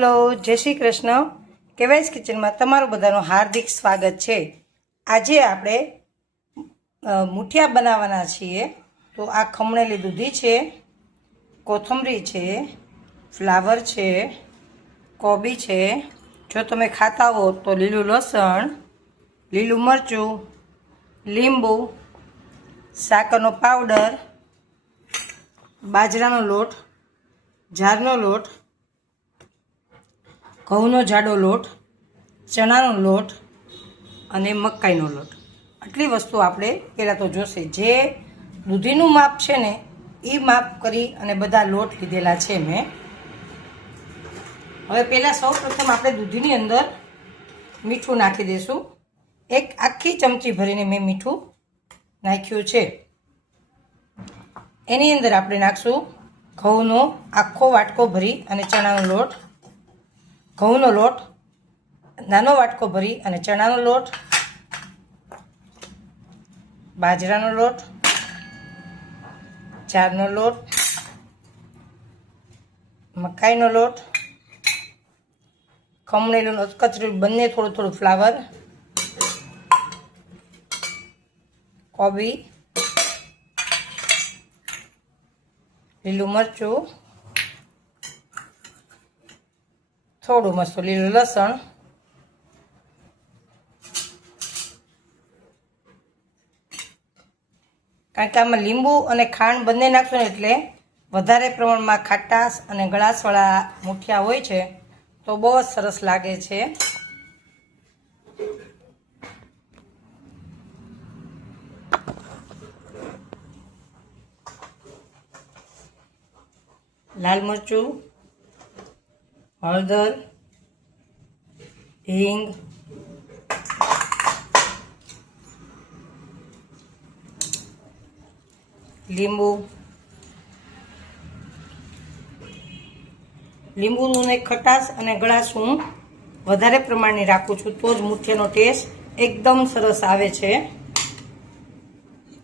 Hello, જય શ્રી કૃષ્ણ। કેવાયસ કિચનમાં તમારું બધાનું હાર્દિક સ્વાગત છે। આજે આપણે મુઠિયા બનાવવાના છીએ। તો આ ખમણેલી દૂધી છે, કોથમરી છે, ફ્લાવર છે, કોબી છે, જો તમે ખાતા હો તો લીલું લસણ, લીલું મરચું, લીંબુ, સાકરનો પાવડર, બાજરાનો લોટ, જારનો લોટ, ઘઉંનો જાડો લોટ, ચણાનો લોટ અને મકાઈનો લોટ। આટલી વસ્તુ આપણે પહેલાં તો જોશે। જે દૂધીનું માપ છે ને એ માપ કરી અને બધા લોટ લીધેલા છે મેં। હવે પહેલાં સૌ પ્રથમ આપણે દૂધીની અંદર મીઠું નાખી દઈશું। એક આખી ચમચી ભરીને મેં મીઠું નાખ્યું છે। એની અંદર આપણે નાખશું ઘઉંનો આખો વાટકો ભરી અને ચણાનો લોટ, ઘઉંનો લોટ, નાનો વાટકો ભરી અને ચણાનો લોટ, બાજરાનો લોટ, જારનો લોટ, મકાઈનો લોટ, ખમણેલું કચરું બંને થોડું થોડું ફ્લાવર, કોબી, લીલું મરચું, થોડું મસ્તું લીલું લસણ, કારણ કે આમાં લીંબુ અને ખાંડ બંને નાખશું ને એટલે વધારે પ્રમાણમાં ખાટાશ અને ગળાશવાળા મુઠિયા હોય છે તો બહુ જ સરસ લાગે છે। લાલ મરચું, હળદર, હિંગ, લીંબુ, લીંબુનું ને ખટાશ અને ગળાશ હું વધારે પ્રમાણની રાખું છું તો જ મુઠિયાનો ટેસ્ટ એકદમ સરસ આવે છે।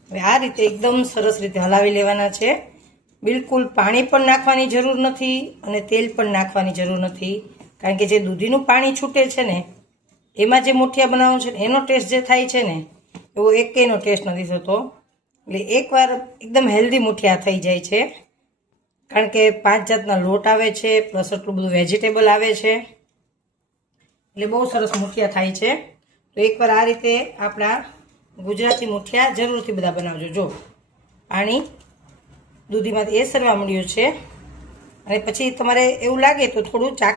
હવે આ રીતે એકદમ સરસ રીતે હલાવી લેવાના છે। બિલકુલ પાણી પણ નાખવાની જરૂર નથી અને તેલ પણ નાખવાની જરૂર નથી, કારણ કે જે દૂધીનું પાણી છૂટે છે ને એમાં જે મુઠિયા બનાવવાનું છે એનો ટેસ્ટ જે થાય છે ને એવો એકેયનો ટેસ્ટ નથી થતો। એટલે એકવાર એકદમ હેલ્ધી મુઠિયા થઈ જાય છે, કારણ કે 5 જાતના લોટ આવે છે પ્લસ એટલું બધું વેજીટેબલ આવે છે, એટલે બહુ સરસ મુઠિયા થાય છે। તો એકવાર આ રીતે આપણા ગુજરાતી મુઠિયા જરૂરથી બધા બનાવજો। જો પાણી દૂધીમાંથી એ સરવા મળ્યું છે અને પછી તમારે એવું લાગે તો થોડું